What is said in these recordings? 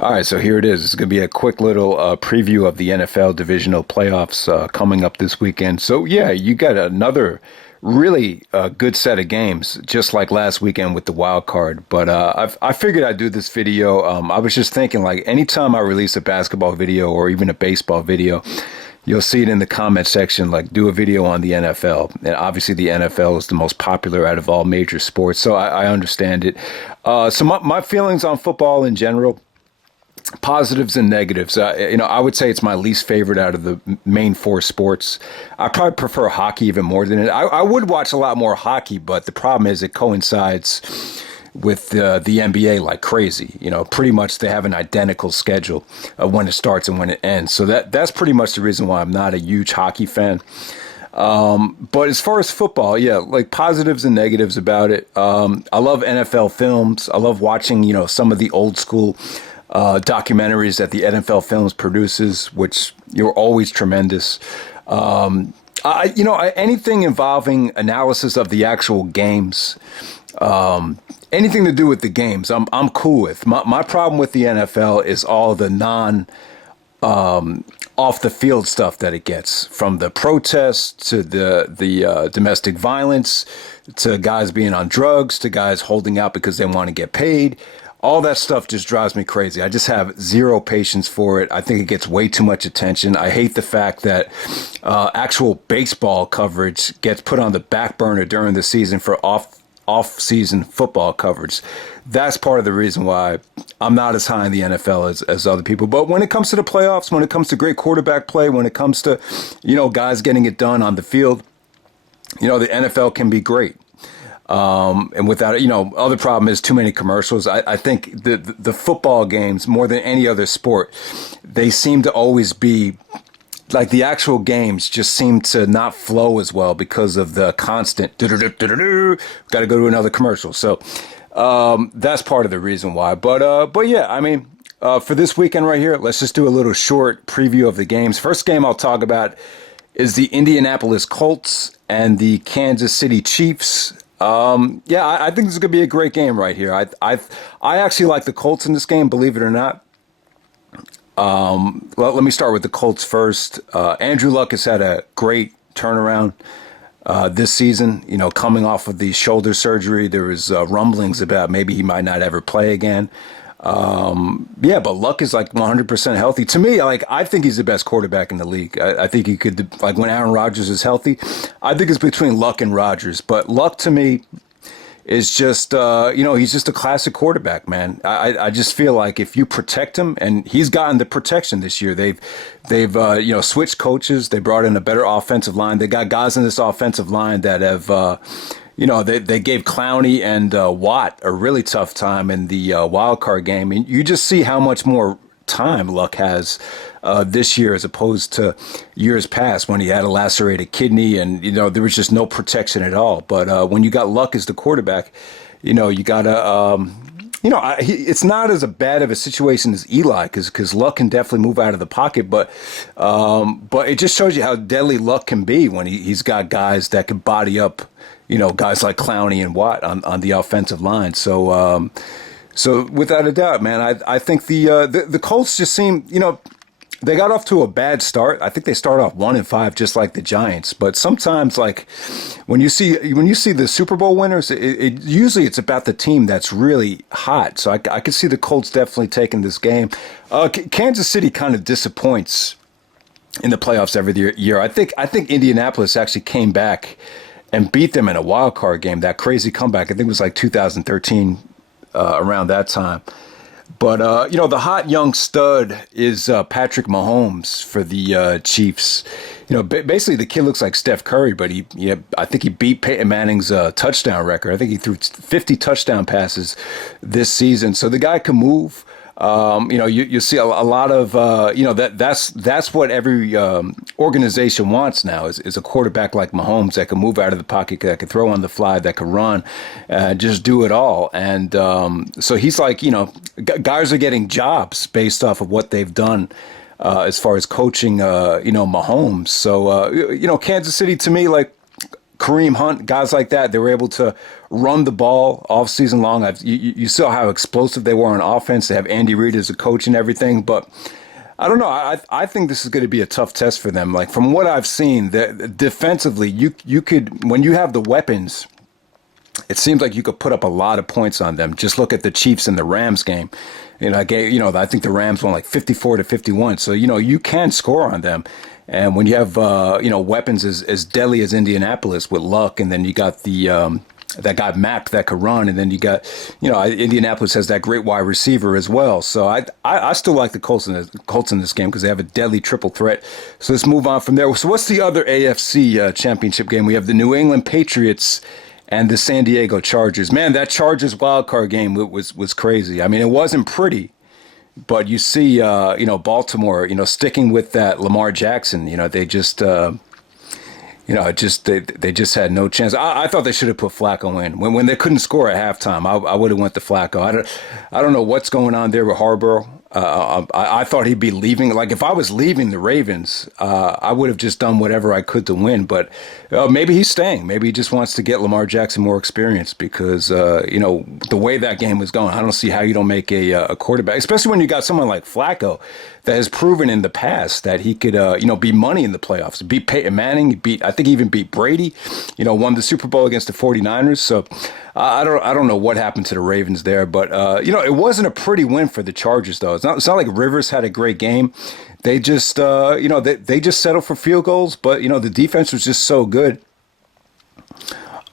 All right, so here it is. It's going to be a quick little preview of the NFL Divisional playoffs coming up this weekend. So, yeah, you got another really good set of games, just like last weekend with the wild card. But I figured I'd do this video. I was just thinking, like, anytime I release a basketball video or even a baseball video, you'll see it in the comment section, like, do a video on the NFL. And obviously, the NFL is the most popular out of all major sports, so I understand it. So, my feelings on football in general, positives and negatives. I would say it's my least favorite out of the main four sports. I probably prefer hockey even more than it. I would watch a lot more hockey, but the problem is it coincides with the NBA like crazy. Pretty much they have an identical schedule of when it starts and when it ends. So that's pretty much the reason why I'm not a huge hockey fan. But as far as football, yeah, like positives and negatives about it. I love NFL films. I love watching, some of the old school documentaries that the NFL Films produces, which you're always tremendous. Anything involving analysis of the actual games, anything to do with the games, I'm cool with. My problem with the NFL is all the off the field stuff that it gets, from the protests to the domestic violence to guys being on drugs to guys holding out because they want to get paid. All that stuff just drives me crazy. I just have zero patience for it. I think it gets way too much attention. I hate the fact that actual baseball coverage gets put on the back burner during the season for off-season football coverage. That's part of the reason why I'm not as high in the NFL as other people. But when it comes to the playoffs, when it comes to great quarterback play, when it comes to, guys getting it done on the field, the NFL can be great. And without it, other problem is too many commercials. I think the football games, more than any other sport, they seem to always be like the actual games just seem to not flow as well because of the constant got to go to another commercial. So that's part of the reason why. But yeah, I mean, for this weekend right here, let's just do a little short preview of the games. First game I'll talk about is the Indianapolis Colts and the Kansas City Chiefs. I think this is gonna be a great game right here. I actually like the Colts in this game, believe it or not. Let me start with the Colts first. Andrew Luck has had a great turnaround this season. Coming off of the shoulder surgery, there was rumblings about maybe he might not ever play again. But Luck is like 100% healthy. To me, I think he's the best quarterback in the league. I think he could, like when Aaron Rodgers is healthy, I think it's between Luck and Rodgers. But Luck to me is just, he's just a classic quarterback, man. I just feel like if you protect him, and he's gotten the protection this year, they've switched coaches. They brought in a better offensive line. They got guys in this offensive line that have, they gave Clowney and Watt a really tough time in the wild card game. And you just see how much more time Luck has this year as opposed to years past when he had a lacerated kidney and, there was just no protection at all. But when you got Luck as the quarterback, you got to, it's not as bad of a situation as Eli because Luck can definitely move out of the pocket. But it just shows you how deadly Luck can be when he's got guys that can body up, guys like Clowney and Watt on the offensive line. So without a doubt, man, I think the Colts just seem, they got off to a bad start. I think they start off 1-5, just like the Giants. But sometimes, like when you see the Super Bowl winners, it usually it's about the team that's really hot. So I could see the Colts definitely taking this game. Kansas City kind of disappoints in the playoffs every year. I think Indianapolis actually came back and beat them in a wild card game. That crazy comeback. I think it was like 2013, around that time. But, the hot young stud is Patrick Mahomes for the Chiefs. Basically the kid looks like Steph Curry, but I think he beat Peyton Manning's touchdown record. I think he threw 50 touchdown passes this season. So the guy can move. You see a lot of, that's what every organization wants now is a quarterback like Mahomes that can move out of the pocket, that can throw on the fly, that can run, just do it all. And so he's like, guys are getting jobs based off of what they've done as far as coaching, Mahomes. So, Kansas City to me, like, Kareem Hunt, guys like that, they were able to run the ball all season long. You saw how explosive they were on offense. They have Andy Reid as a coach and everything, but I don't know. I think this is going to be a tough test for them. Like from what I've seen, defensively, you could, when you have the weapons, it seems like you could put up a lot of points on them. Just look at the Chiefs and the Rams game. I think the Rams won like 54-51. So, you can score on them. And when you have, weapons as deadly as Indianapolis with Luck, and then you got that guy Mack that could run, and then you got, Indianapolis has that great wide receiver as well. So I still like the Colts in this game because they have a deadly triple threat. So let's move on from there. So what's the other AFC championship game? We have the New England Patriots and the San Diego Chargers. Man, that Chargers wildcard game was crazy. I mean, it wasn't pretty, but you see, Baltimore, sticking with that Lamar Jackson. They just, they just had no chance. I thought they should have put Flacco in when they couldn't score at halftime. I would have went to Flacco. I don't know what's going on there with Harbaugh. I thought he'd be leaving. Like if I was leaving the Ravens, I would have just done whatever I could to win. But maybe he's staying. Maybe he just wants to get Lamar Jackson more experience because the way that game was going, I don't see how you don't make a quarterback, especially when you got someone like Flacco that has proven in the past that he could be money in the playoffs. Beat Peyton Manning. I think he even beat Brady. Won the Super Bowl against the 49ers. So I don't know what happened to the Ravens there, but it wasn't a pretty win for the Chargers though. It's not like Rivers had a great game. They just they just settled for field goals, but the defense was just so good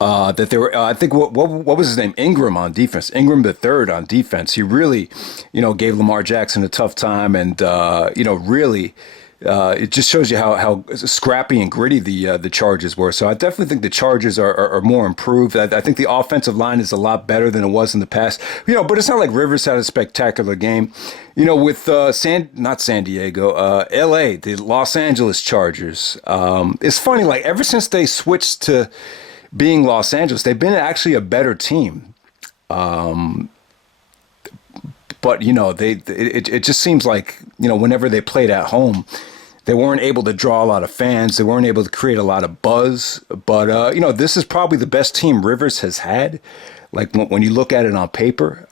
that they were. I think what was his name? Ingram on defense. Ingram the third on defense. He really gave Lamar Jackson a tough time, and really. It just shows you how scrappy and gritty the Chargers were. So I definitely think the Chargers are more improved. I think the offensive line is a lot better than it was in the past. But it's not like Rivers had a spectacular game. With not San Diego, L.A., the Los Angeles Chargers. It's funny, like ever since they switched to being Los Angeles, they've been actually a better team. But, it just seems like, whenever they played at home, they weren't able to draw a lot of fans. They weren't able to create a lot of buzz. But, this is probably the best team Rivers has had, like when you look at it on paper.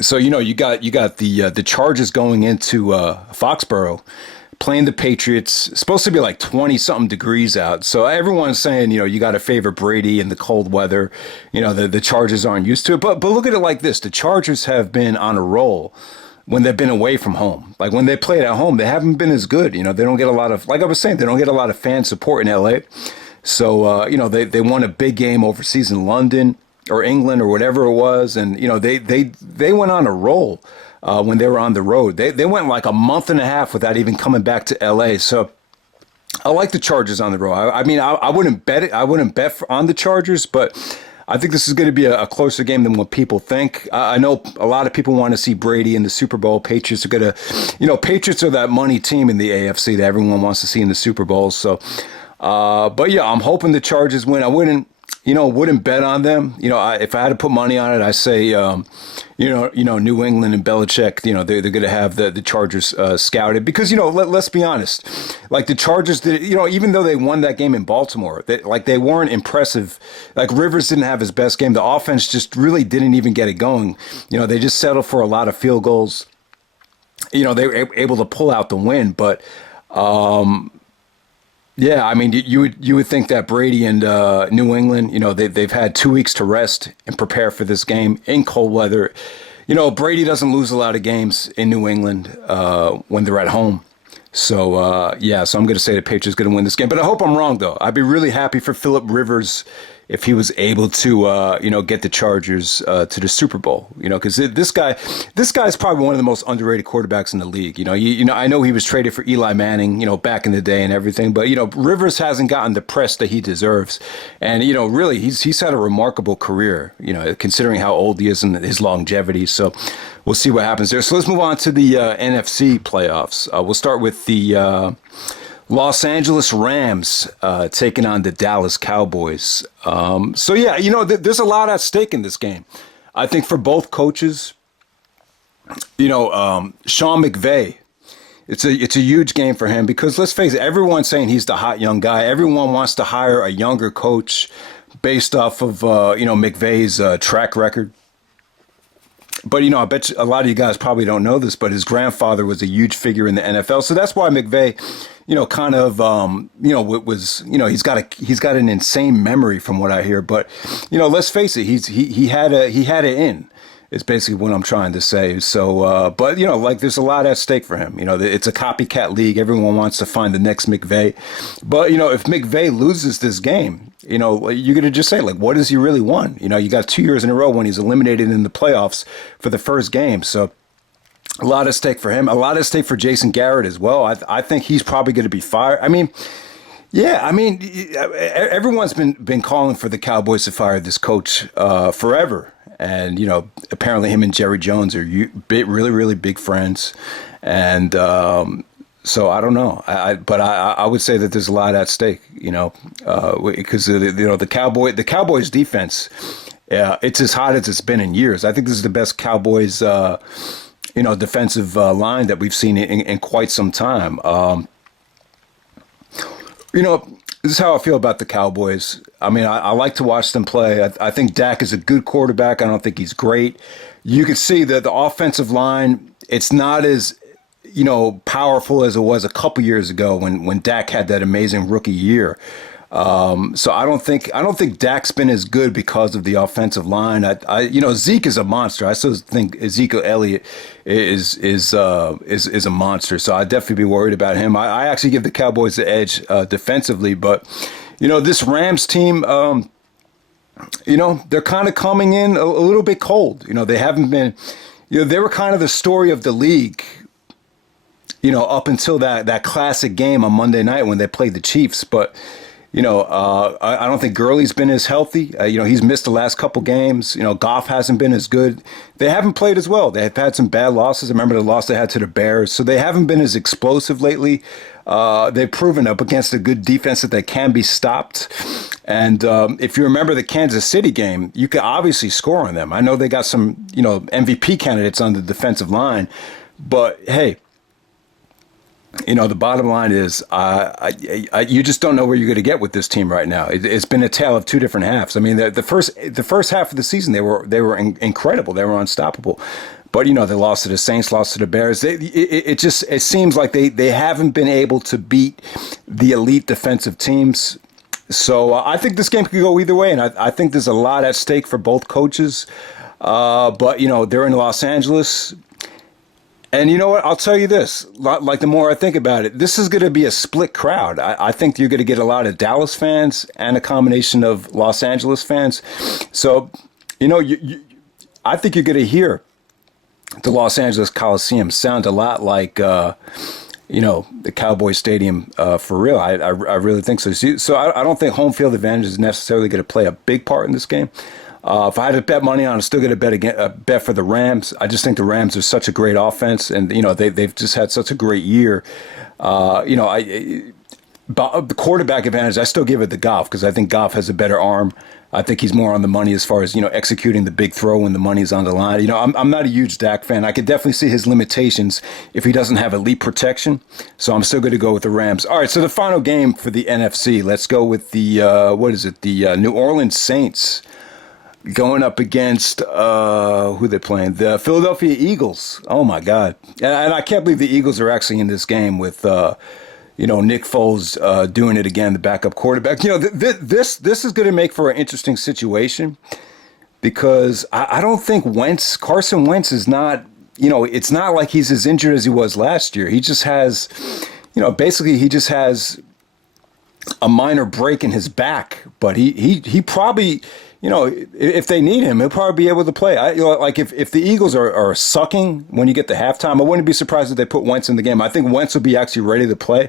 So, you got the Chargers going into Foxborough, playing the Patriots. It's supposed to be like 20-something degrees out. So everyone's saying, you got to favor Brady in the cold weather. The Chargers aren't used to it. But look at it like this. The Chargers have been on a roll when they've been away from home. Like when they played at home, they haven't been as good. They don't get a lot of, like I was saying, they don't get a lot of fan support in L.A. So, they won a big game overseas in London or England or whatever it was. And, they went on a roll. When they were on the road. They went like a month and a half without even coming back to L.A. So I like the Chargers on the road. I wouldn't bet it. I wouldn't bet on the Chargers, but I think this is going to be a closer game than what people think. I know a lot of people want to see Brady in the Super Bowl. Patriots are going to, Patriots are that money team in the AFC that everyone wants to see in the Super Bowl. So, but yeah, I'm hoping the Chargers win. I wouldn't bet on them. If I had to put money on it, I say, New England and Belichick, they're going to have the Chargers scouted because, let's be honest, like the Chargers, even though they won that game in Baltimore, they weren't impressive. Like Rivers didn't have his best game. The offense just really didn't even get it going. They just settled for a lot of field goals. They were able to pull out the win, but, yeah, I mean, you would think that Brady and New England, they've had 2 weeks to rest and prepare for this game in cold weather. Brady doesn't lose a lot of games in New England when they're at home. So, so I'm going to say the Patriots going to win this game. But I hope I'm wrong, though. I'd be really happy for Phillip Rivers if he was able to, get the Chargers to the Super Bowl, because this guy's probably one of the most underrated quarterbacks in the league. I know he was traded for Eli Manning, back in the day and everything, but Rivers hasn't gotten the press that he deserves, and really he's had a remarkable career, considering how old he is and his longevity. So we'll see what happens there. So let's move on to the NFC playoffs. We'll start with the Los Angeles Rams taking on the Dallas Cowboys. There's a lot at stake in this game. I think for both coaches, Sean McVay It's a huge game for him because let's face it, everyone's saying he's the hot young guy. Everyone wants to hire a younger coach based off of McVay's track record. But I bet you a lot of you guys probably don't know this, but his grandfather was a huge figure in the NFL, so that's why McVay, kind of, he's got an insane memory from what I hear. But let's face it, he had it in. Is basically what I'm trying to say. So, but there's a lot at stake for him. It's a copycat league. Everyone wants to find the next McVay. But if McVay loses this game, you're gonna just say what has he really won? You got 2 years in a row when he's eliminated in the playoffs for the first game. So, a lot at stake for him. A lot at stake for Jason Garrett as well. I think he's probably going to be fired. Everyone's been calling for the Cowboys to fire this coach forever. And, apparently him and Jerry Jones are really, really big friends. And so I don't know. But I would say that there's a lot at stake, because, the Cowboys defense, it's as hot as it's been in years. I think this is the best Cowboys, defensive line that we've seen in quite some time. This is how I feel about the Cowboys. I like to watch them play. I think Dak is a good quarterback. I don't think he's great. You can see that the offensive line, it's not as, powerful as it was a couple years ago when Dak had that amazing rookie year. So I don't think Dak's been as good because of the offensive line. Zeke is a monster. I still think Ezekiel Elliott is a monster. So I'd definitely be worried about him. I actually give the Cowboys the edge defensively, but this Rams team, they're kind of coming in a little bit cold. They haven't been, they were kind of the story of the league. Up until that classic game on Monday night when they played the Chiefs, but. I don't think Gurley's been as healthy. He's missed the last couple games. Goff hasn't been as good. They haven't played as well. They've had some bad losses. I remember the loss they had to the Bears. So they haven't been as explosive lately. They've proven up against a good defense that they can be stopped. And if you remember the Kansas City game, you could obviously score on them. I know they got some, MVP candidates on the defensive line. But, hey, the bottom line is you just don't know where you're going to get with this team right now. It's been a tale of two different halves. The first half of the season they were incredible. They were unstoppable. But they lost to the Saints, lost to the Bears. It seems like they haven't been able to beat the elite defensive teams. So I think this game could go either way, and I think there's a lot at stake for both coaches. But they're in Los Angeles. And you know what? I'll tell you this. Like the more I think about it, this is going to be a split crowd. I think you're going to get a lot of Dallas fans and a combination of Los Angeles fans. So, I think you're going to hear the Los Angeles Coliseum sound a lot like, the Cowboys Stadium for real. I really think so. So I don't think home field advantage is necessarily going to play a big part in this game. If I had to bet money on, I'm still going to bet for the Rams. I just think the Rams are such a great offense, and they've just had such a great year. The quarterback advantage, I still give it to Goff because I think Goff has a better arm. I think he's more on the money as far as executing the big throw when the money's on the line. I'm not a huge Dak fan. I could definitely see his limitations if he doesn't have elite protection. So I'm still going to go with the Rams. All right, so the final game for the NFC. Let's go with the the New Orleans Saints. Going up against, who they playing? The Philadelphia Eagles. Oh, my God. And I can't believe the Eagles are actually in this game with, Nick Foles doing it again, the backup quarterback. This is going to make for an interesting situation because I don't think Carson Wentz is not, it's not like he's as injured as he was last year. He just has, basically he just has a minor break in his back. But he probably... if they need him, he'll probably be able to play. If the Eagles are sucking when you get to halftime, I wouldn't be surprised if they put Wentz in the game. I think Wentz will be actually ready to play.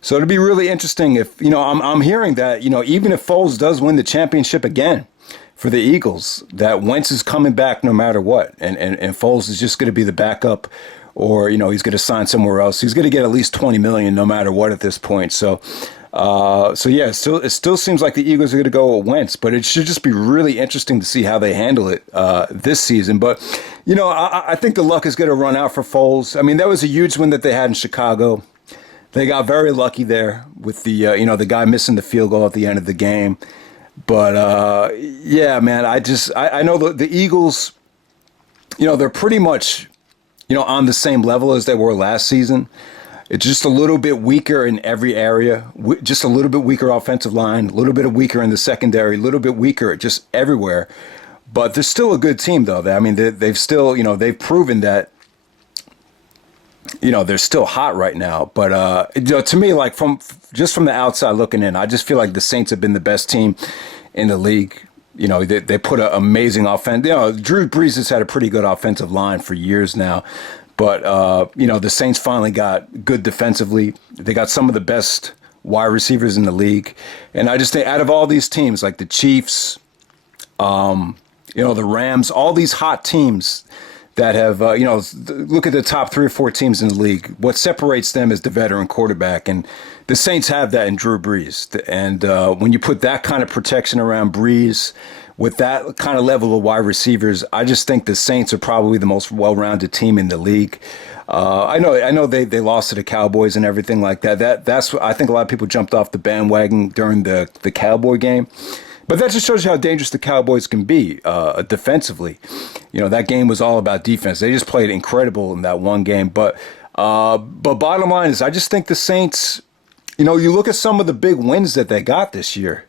So it'll be really interesting if, I'm hearing that, even if Foles does win the championship again for the Eagles, that Wentz is coming back no matter what. And Foles is just going to be the backup or, he's going to sign somewhere else. He's going to get at least $20 million no matter what at this point. So, So yeah, it still seems like the Eagles are going to go with Wentz, but it should just be really interesting to see how they handle it this season. But I think the luck is going to run out for Foles. I mean, that was a huge win that they had in Chicago. They got very lucky there with the guy missing the field goal at the end of the game. But yeah, man, I know the Eagles. They're pretty much on the same level as they were last season. It's just a little bit weaker in every area, just a little bit weaker offensive line, a little bit weaker in the secondary, a little bit weaker just everywhere. But they're still a good team, though. I mean, they've still, they've proven that, they're still hot right now. But, to me, like from the outside looking in, I just feel like the Saints have been the best team in the league. They put an amazing offense. Drew Brees has had a pretty good offensive line for years now. But, the Saints finally got good defensively. They got some of the best wide receivers in the league. And I just think out of all these teams, like the Chiefs, the Rams, all these hot teams that have, look at the top 3 or 4 teams in the league. What separates them is the veteran quarterback. And the Saints have that in Drew Brees. And when you put that kind of protection around Brees, with that kind of level of wide receivers, I just think the Saints are probably the most well-rounded team in the league. I know they lost to the Cowboys and everything like that. That's I think a lot of people jumped off the bandwagon during the Cowboy game. But that just shows you how dangerous the Cowboys can be defensively. That game was all about defense. They just played incredible in that one game. But bottom line is, I just think the Saints, you look at some of the big wins that they got this year.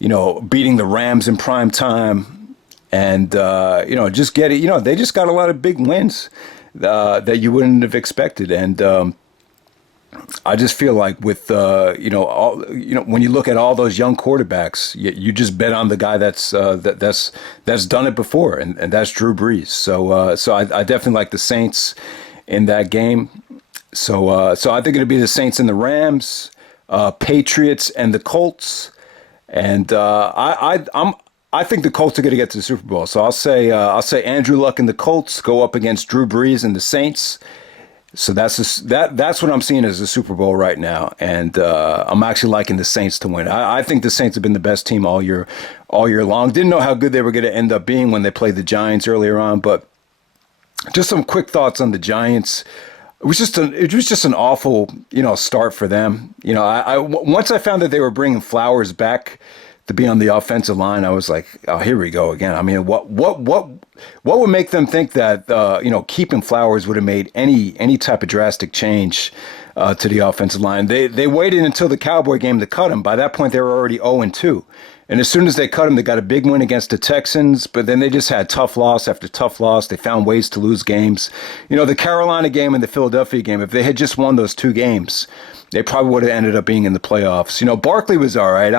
Beating the Rams in prime time and, just they just got a lot of big wins that you wouldn't have expected. And I just feel like with, when you look at all those young quarterbacks, you just bet on the guy that's done it before, and that's Drew Brees. So I definitely like the Saints in that game. So I think it'll be the Saints and the Rams, Patriots and the Colts. And I think the Colts are going to get to the Super Bowl. So I'll say Andrew Luck and the Colts go up against Drew Brees and the Saints. So that's what I'm seeing as the Super Bowl right now. And I'm actually liking the Saints to win. I think the Saints have been the best team all year long. Didn't know how good they were going to end up being when they played the Giants earlier on. But just some quick thoughts on the Giants. It was just an awful, start for them. Once I found that they were bringing Flowers back to be on the offensive line, I was like, oh, here we go again. I mean, what would make them think that keeping Flowers would have made any type of drastic change to the offensive line? They waited until the Cowboy game to cut him. By that point, they were already 0-2. And as soon as they cut him, they got a big win against the Texans, but then they just had tough loss after tough loss. They found ways to lose games. The Carolina game and the Philadelphia game, if they had just won those 2 games, they probably would have ended up being in the playoffs. Barkley was all right.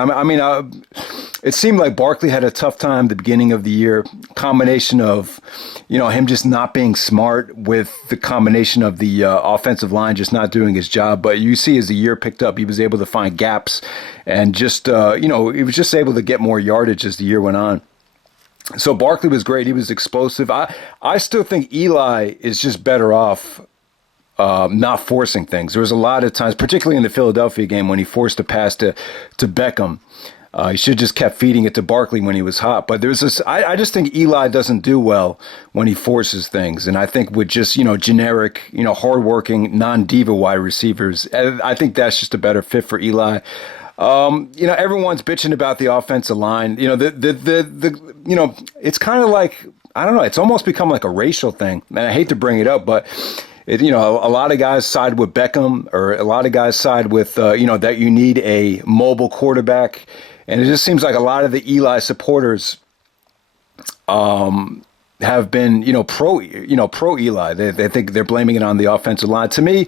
It seemed like Barkley had a tough time at the beginning of the year. Combination of, him just not being smart with the combination of the offensive line just not doing his job. But you see, as the year picked up, he was able to find gaps and just, he was just able to get more yardage as the year went on. So Barkley was great. He was explosive. I still think Eli is just better off not forcing things. There was a lot of times, particularly in the Philadelphia game, when he forced a pass to Beckham. He should have just kept feeding it to Barkley when he was hot. But there's this. I just think Eli doesn't do well when he forces things. And I think with just generic, hardworking, non-diva wide receivers, I think that's just a better fit for Eli. Everyone's bitching about the offensive line. It's kind of like, I don't know. It's almost become like a racial thing. And I hate to bring it up, but. A lot of guys side with Beckham, or a lot of guys side with, that you need a mobile quarterback. And it just seems like a lot of the Eli supporters have been, pro Eli. They think they're blaming it on the offensive line. To me,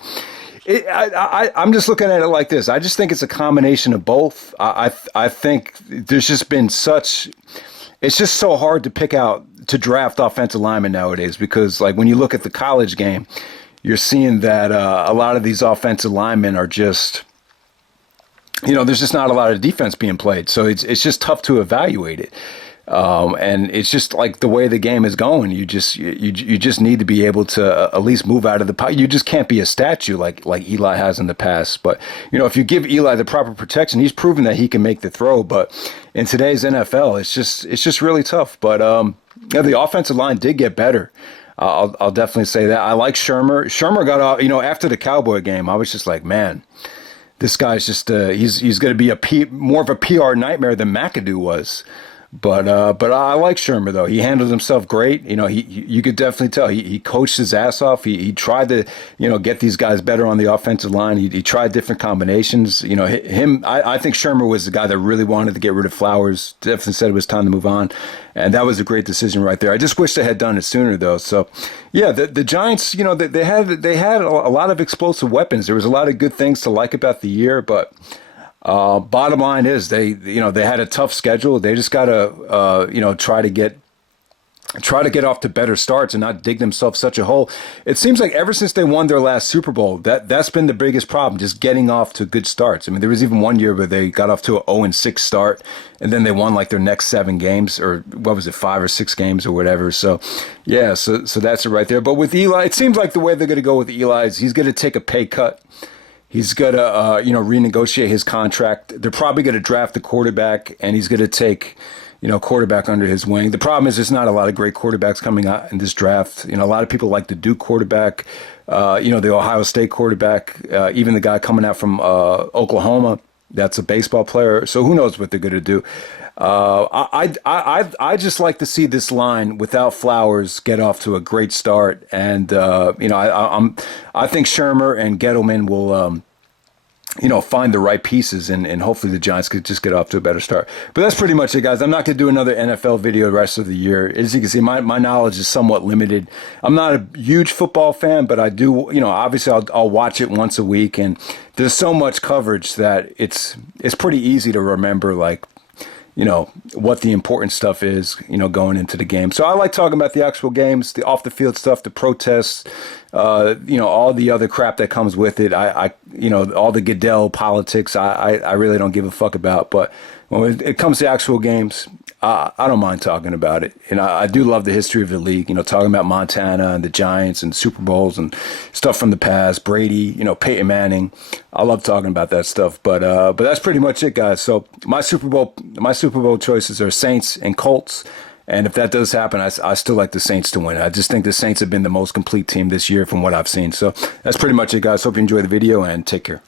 I'm just looking at it like this. I just think it's a combination of both. I think there's just been it's just so hard to draft offensive linemen nowadays, because like when you look at the college game, you're seeing that a lot of these offensive linemen are just, there's just not a lot of defense being played. So it's just tough to evaluate it. And it's just like the way the game is going. You just need to be able to at least move out of the pocket. You just can't be a statue like Eli has in the past. But if you give Eli the proper protection, he's proven that he can make the throw. But in today's NFL, it's just really tough. But the offensive line did get better. I'll definitely say that. I like Shermer. Shermer got off. After the Cowboy game, I was just like, man, this guy's just he's going to be more of a PR nightmare than McAdoo was. But I like Shermer though. He handled himself great. You could definitely tell he coached his ass off. He tried to get these guys better on the offensive line. He tried different combinations. I think Shermer was the guy that really wanted to get rid of Flowers. Definitely said it was time to move on, and that was a great decision right there. I just wish they had done it sooner though. So yeah, the Giants, they had a lot of explosive weapons. There was a lot of good things to like about the year, but. Bottom line is they had a tough schedule. They just gotta try to get off to better starts and not dig themselves such a hole. It seems like ever since they won their last Super Bowl, that's been the biggest problem, just getting off to good starts. I mean, there was even one year where they got off to an 0-6 start, and then they won like their next 7 games, or what was it, 5 or 6 games or whatever. So yeah, so that's it right there. But with Eli, it seems like the way they're going to go with Eli is he's going to take a pay cut. He's going to, renegotiate his contract. They're probably going to draft the quarterback, and he's going to take, quarterback under his wing. The problem is there's not a lot of great quarterbacks coming out in this draft. A lot of people like the Duke quarterback, the Ohio State quarterback, even the guy coming out from Oklahoma. That's a baseball player. So who knows what they're going to do. I just like to see this line without Flowers get off to a great start, and I think Shermer and Gettleman will find the right pieces, and hopefully the Giants could just get off to a better start. But that's pretty much it, guys. I'm not going to do another NFL video the rest of the year. As you can see, my knowledge is somewhat limited. I'm not a huge football fan, but I do, obviously I'll watch it once a week, and there's so much coverage that it's pretty easy to remember, like, what the important stuff is, going into the game. So I like talking about the actual games, the off the field stuff, the protests, all the other crap that comes with it. All the Goodell politics, I really don't give a fuck about. But when it comes to actual games, I don't mind talking about it. And I do love the history of the league, talking about Montana and the Giants and Super Bowls and stuff from the past, Brady, Peyton Manning. I love talking about that stuff. But that's pretty much it, guys. So my Super Bowl choices are Saints and Colts. And if that does happen, I still like the Saints to win. I just think the Saints have been the most complete team this year from what I've seen. So that's pretty much it, guys. Hope you enjoy the video, and take care.